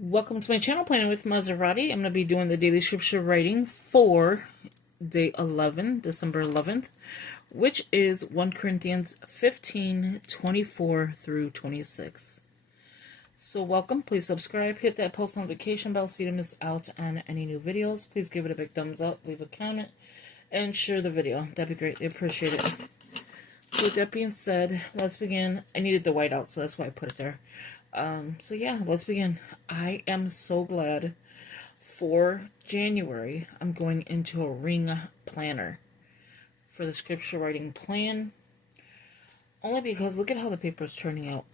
Welcome to my channel, Planning with Maserati. I'm going to be doing the daily scripture writing for day 11, December 11th, which is 1 Corinthians 15:24 through 26. So welcome, please subscribe, hit that post notification bell so you don't miss out on any new videos. Please give it a big thumbs up, leave a comment, and share the video. That'd be great, I appreciate it. So with that being said, let's begin. I needed the whiteout, so that's why I put it there. So yeah, let's begin. I am so glad for January I'm going into a ring planner for the scripture writing plan. Only because look at how the paper is turning out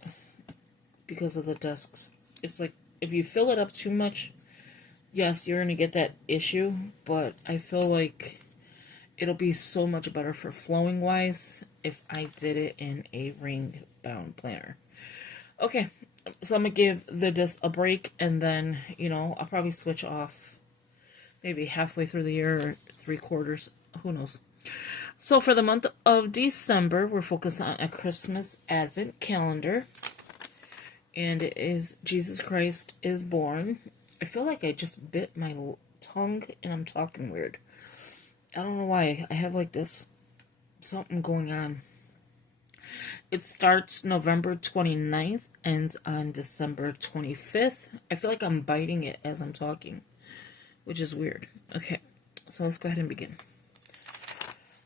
because of the desks. It's like if you fill it up too much, yes, you're going to get that issue, but I feel like it'll be so much better for flowing wise if I did it in a ring bound planner. Okay, so I'm going to give the disc a break, and then, I'll probably switch off maybe halfway through the year or 3/4, who knows. So for the month of December, we're focused on a Christmas Advent calendar, and it is Jesus Christ is Born. I feel like I just bit my tongue and I'm talking weird. I don't know why. I have like this something going on. It starts November 29th, ends on December 25th. I feel like I'm biting it as I'm talking, which is weird. Okay, so let's go ahead and begin.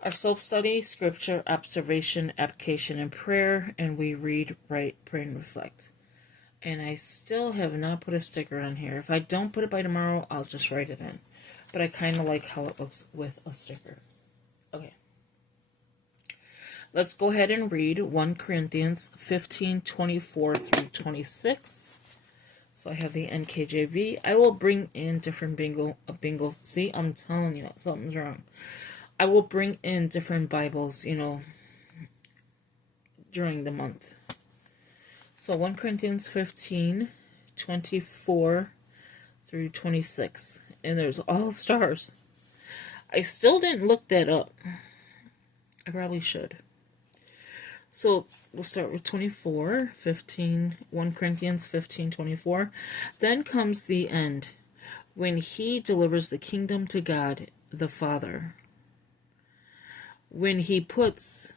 Our soap study, scripture, observation, application, and prayer, and we read, write, pray, and reflect. And I still have not put a sticker on here. If I don't put it by tomorrow, I'll just write it in. But I kind of like how it looks with a sticker. Okay. Let's go ahead and read 1 Corinthians 15:24 through 26. So I have the NKJV. I will bring in different bingo. See, I'm telling you, something's wrong. I will bring in different Bibles, during the month. So 1 Corinthians 15:24 through 26. And there's all stars. I still didn't look that up. I probably should. So we'll start with 24, 15, 1 Corinthians 15:24. Then comes the end, when he delivers the kingdom to God the Father. When he puts...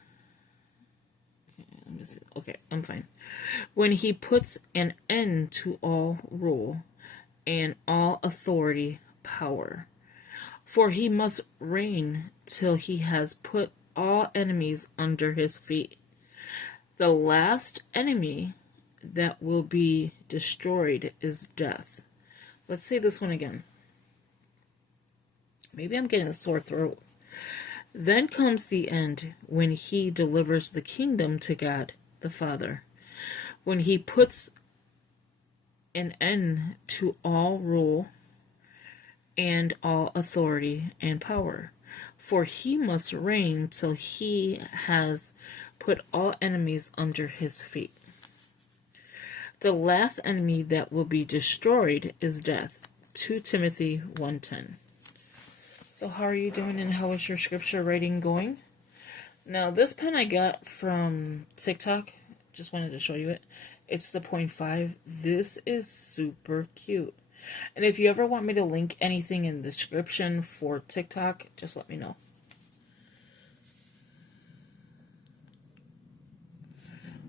Okay, I'm fine. When he puts an end to all rule and all authority, power. For he must reign till he has put all enemies under his feet. The last enemy that will be destroyed is death. Let's say this one again. Maybe I'm getting a sore throat. Then comes the end, when he delivers the kingdom to God the Father. When he puts an end to all rule and all authority and power. For he must reign till he has put all enemies under his feet. The last enemy that will be destroyed is death. 2 Timothy 1:10. So how are you doing, and how is your scripture writing going? Now this pen I got from TikTok. Just wanted to show you it. It's the 0.5. This is super cute. And if you ever want me to link anything in the description for TikTok, just let me know.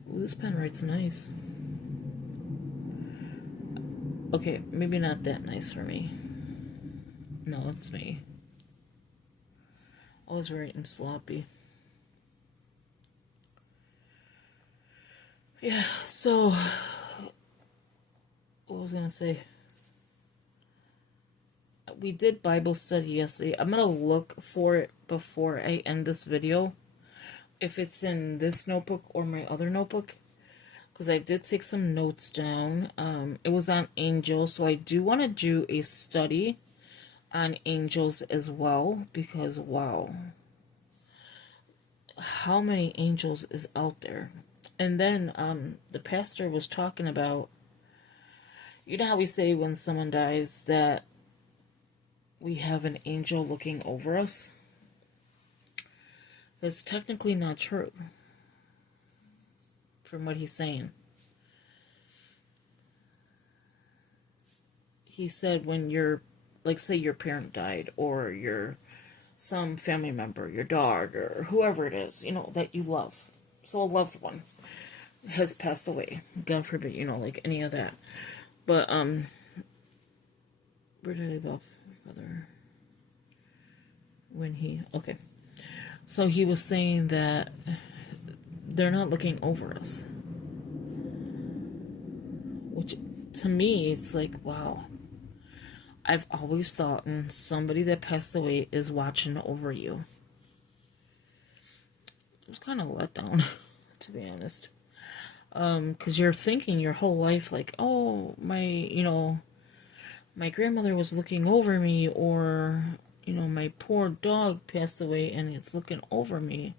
Ooh, this pen writes nice. Okay, maybe not that nice for me. No, it's me. I was writing sloppy. Yeah, so... what was I going to say? We did Bible study yesterday. I'm going to look for it before I end this video, if it's in this notebook or my other notebook, because I did take some notes down. It was on angels, so I do want to do a study on angels as well, because wow, how many angels is out there. And then the pastor was talking about, you know how we say when someone dies that we have an angel looking over us? That's technically not true, from what he's saying. he said when like say your parent died, or some family member, your dog, or whoever it is, that you love. So a loved one has passed away. God forbid, like any of that. But, where did I go? Okay. So he was saying that they're not looking over us. Which, to me, it's like, wow. I've always thought somebody that passed away is watching over you. It was kind of let down, to be honest. Because you're thinking your whole life, like, oh, my grandmother was looking over me, or, my poor dog passed away and it's looking over me.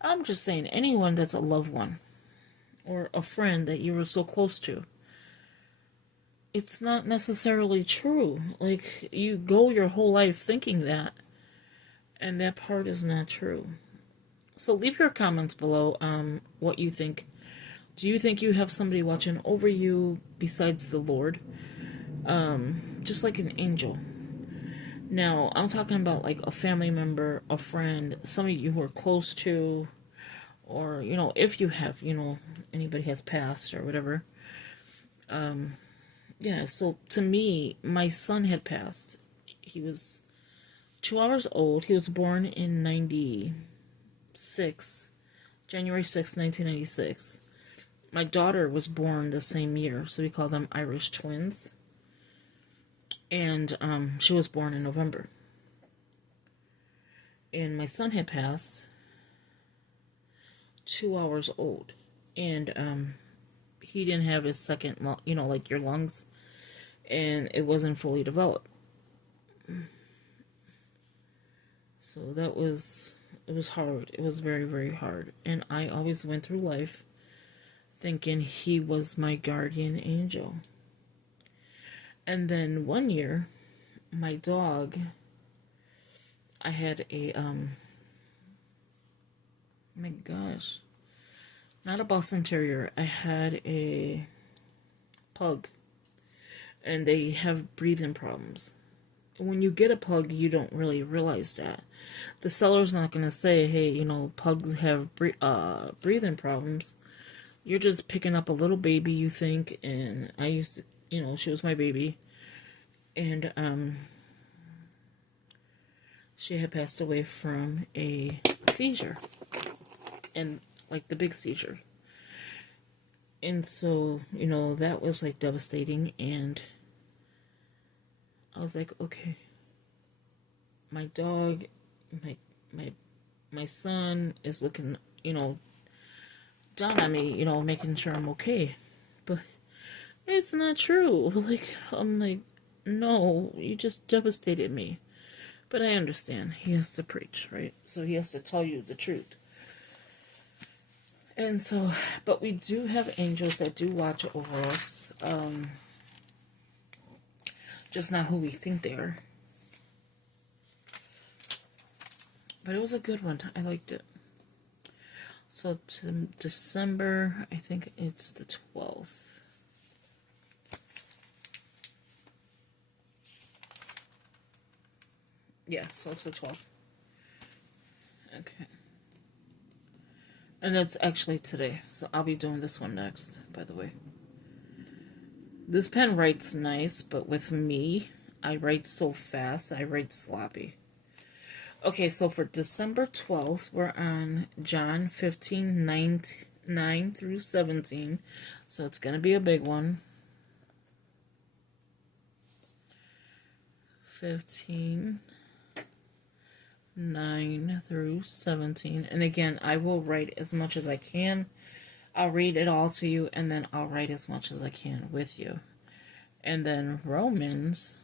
I'm just saying, anyone that's a loved one, or a friend that you were so close to, it's not necessarily true. Like, you go your whole life thinking that, and that part is not true. So leave your comments below what you think. Do you think you have somebody watching over you besides the Lord? Just like an angel. Now, I'm talking about like a family member, a friend, somebody you were close to, or, if you have, anybody has passed or whatever. Yeah, so to me, my son had passed. He was 2 hours old. He was born in 96, January 6, 1996. My daughter was born the same year, so we call them Irish twins. And she was born in November. And my son had passed 2 hours old. And he didn't have his second, like your lungs, and it wasn't fully developed. So it was hard. It was very, very hard. And I always went through life thinking he was my guardian angel. And then one year, my dog, I had a, my gosh, not a Boston Terrier, I had a pug, and they have breathing problems. When you get a pug, you don't really realize that. The seller's not going to say, hey, pugs have breathing problems. You're just picking up a little baby, you think, and I used to, she was my baby, and she had passed away from a seizure, and like the big seizure. And so, that was like devastating, and I was like, okay, my dog, my son is looking, down on me, making sure I'm okay. But it's not true. Like, I'm like, no, you just devastated me. But I understand. He has to preach, right? So he has to tell you the truth. And so, but we do have angels that do watch over us. Just not who we think they are. But it was a good one. I liked it. So to December, I think it's the 12th. Yeah, so it's the 12th. Okay. And that's actually today. So I'll be doing this one next, by the way. This pen writes nice, but with me, I write so fast, I write sloppy. Okay, so for December 12th, we're on John 15, 9 through 17. So it's going to be a big one. 15, 9 through 17. And again, I will write as much as I can. I'll read it all to you, and then I'll write as much as I can with you. And then Romans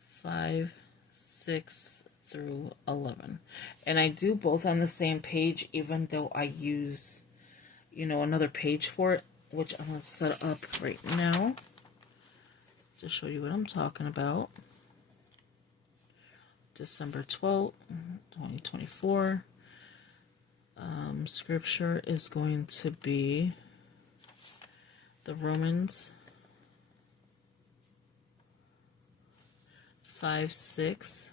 5, 6 through 11. And I do both on the same page, even though I use, another page for it, which I'm going to set up right now to show you what I'm talking about. December 12th, 2024. Scripture is going to be the Romans 5, 6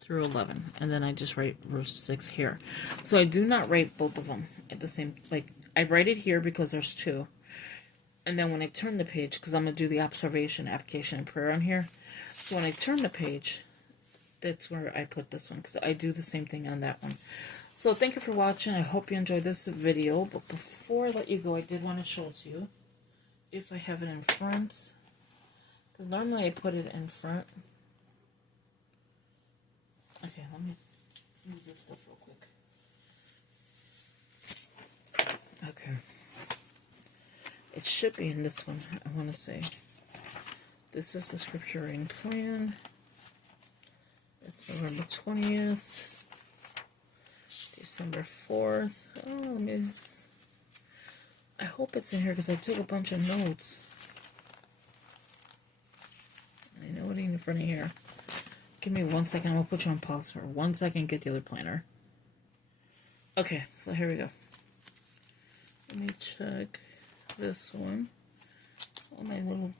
through 11. And then I just write verse 6 here. So I do not write both of them at the same, like, I write it here because there's 2. And then when I turn the page, because I'm going to do the observation, application, and prayer on here. So when I turn the page, that's where I put this one, because I do the same thing on that one. So thank you for watching. I hope you enjoyed this video. But before I let you go, I did want to show it to you. If I have it in front. Because normally I put it in front. Okay, let me move this stuff real quick. Okay. It should be in this one, I want to say. This is the scripture reading plan. It's November 20th. December 4th. Oh, let me... I hope it's in here because I took a bunch of notes. I know it ain't in front of here. Give me 1 second. I'm going to put you on pause for 1 second. Get the other planner. Okay, so here we go. Let me check this one. Oh, my little...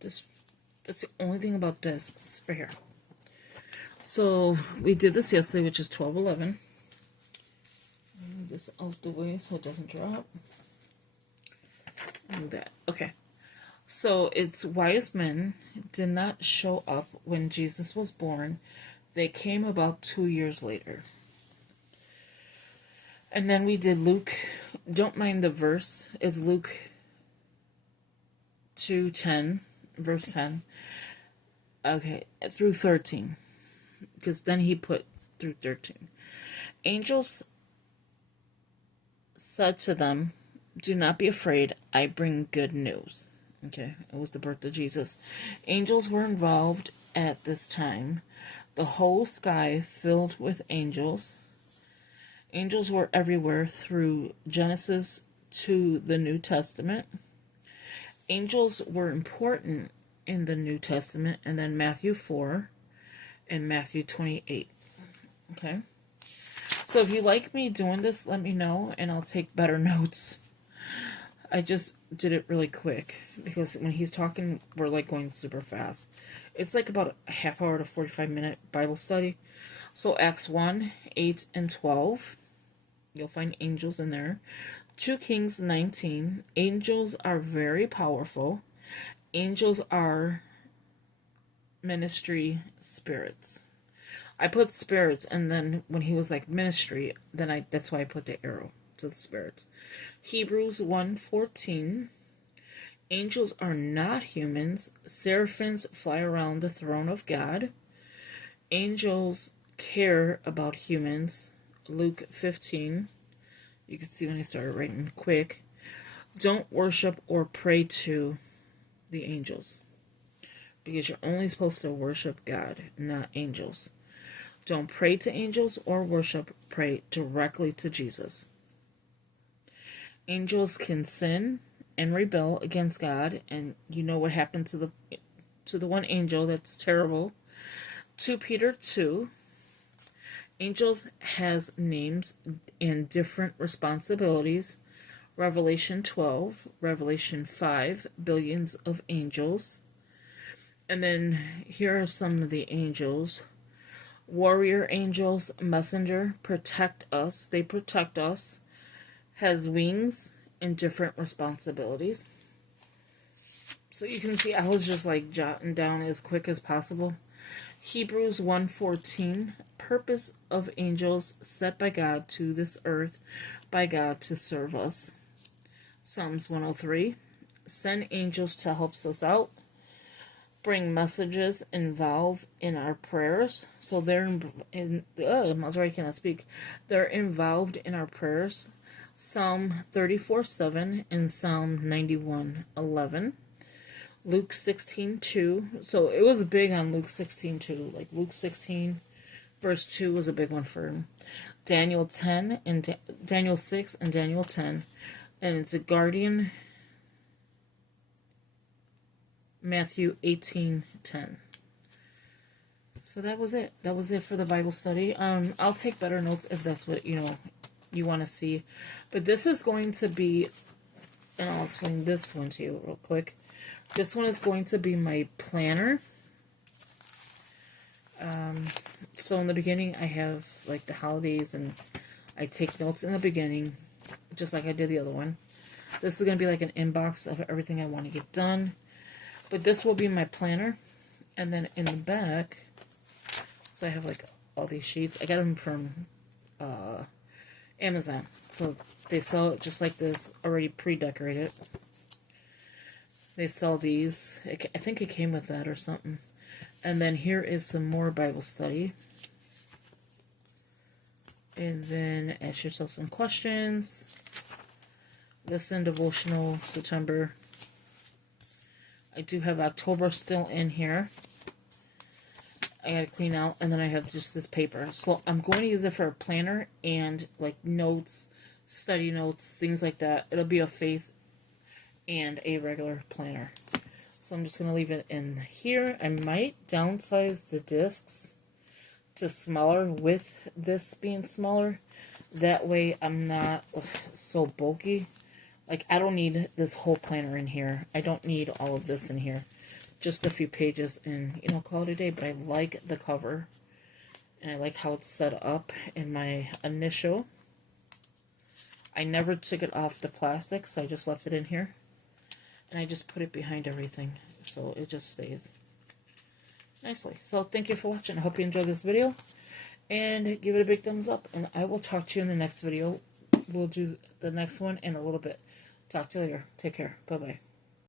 That's the only thing about discs. Right here. So, we did this yesterday, which is 12/11. Move this out the way so it doesn't drop. Do that. Okay. So, it's wise men did not show up when Jesus was born. They came about 2 years later. And then we did Luke. Don't mind the verse. It's Luke 2:10, verse 10. Okay, through 13. Because then he put through 13. Angels said to them, "Do not be afraid, I bring good news." Okay, it was the birth of Jesus. Angels were involved at this time. The whole sky filled with angels. Angels were everywhere through Genesis to the New Testament. Angels were important in the New Testament, and then Matthew 4 and Matthew 28. Okay? So if you like me doing this, let me know, and I'll take better notes. I just did it really quick, because when he's talking, we're like going super fast. It's like about a half hour to 45-minute Bible study. So Acts 1, 8 and 12. You'll find angels in there. 2 Kings 19. Angels are very powerful. Angels are ministry spirits. I put spirits, and then when he was like ministry, then that's why I put the arrow to the spirits. Hebrews 1:14. Angels are not humans. Seraphims fly around the throne of God. Angels care about humans. Luke 15. You can see when I started writing quick. Don't worship or pray to the angels, because you're only supposed to worship God, not angels. Don't pray to angels or worship. Pray directly to Jesus. Angels can sin and rebel against God, and you know what happened to the one angel. That's terrible. 2 Peter 2. Angels has names and different responsibilities. Revelation 12, Revelation 5, billions of angels. And then here are some of the angels. Warrior angels, messenger, protect us. They protect us. Has wings and different responsibilities. So you can see I was just like jotting down as quick as possible. Hebrews 1:14, purpose of angels set by God to this earth, by God to serve us. Psalms 103, send angels to help us out. Bring messages involved in our prayers. So they're I'm sorry, I cannot speak. They're involved in our prayers. Psalm 34:7 and Psalm 91:11. Luke 16:2. So it was big on Luke 16:2. Like Luke 16 verse 2 was a big one for him. Daniel 10 and Daniel 6 and Daniel 10. And it's a guardian. Matthew 18:10. So that was it. That was it for the Bible study. I'll take better notes if that's what you want to see. But this is going to be, and I'll explain this one to you real quick. This one is going to be my planner. So in the beginning, I have like the holidays, and I take notes in the beginning, just like I did the other one. This is going to be like an inbox of everything I want to get done. But this will be my planner. And then in the back, so I have like all these sheets. I got them from Amazon. So they sell it just like this, already pre-decorated. They sell these. I think it came with that or something. And then here is some more Bible study. And then ask yourself some questions. Listen, devotional, September. I do have October still in here. I gotta clean out, and then I have just this paper. So I'm going to use it for a planner and like notes, study notes, things like that. It'll be a faith and a regular planner. So I'm just going to leave it in here. I might downsize the discs to smaller with this being smaller. That way I'm not so bulky. Like, I don't need this whole planner in here. I don't need all of this in here. Just a few pages and, you know, call it a day. But I like the cover. And I like how it's set up in my initial. I never took it off the plastic, so I just left it in here. And I just put it behind everything, so it just stays nicely. So thank you for watching. I hope you enjoyed this video. And give it a big thumbs up. And I will talk to you in the next video. We'll do the next one in a little bit. Talk to you later. Take care. Bye-bye.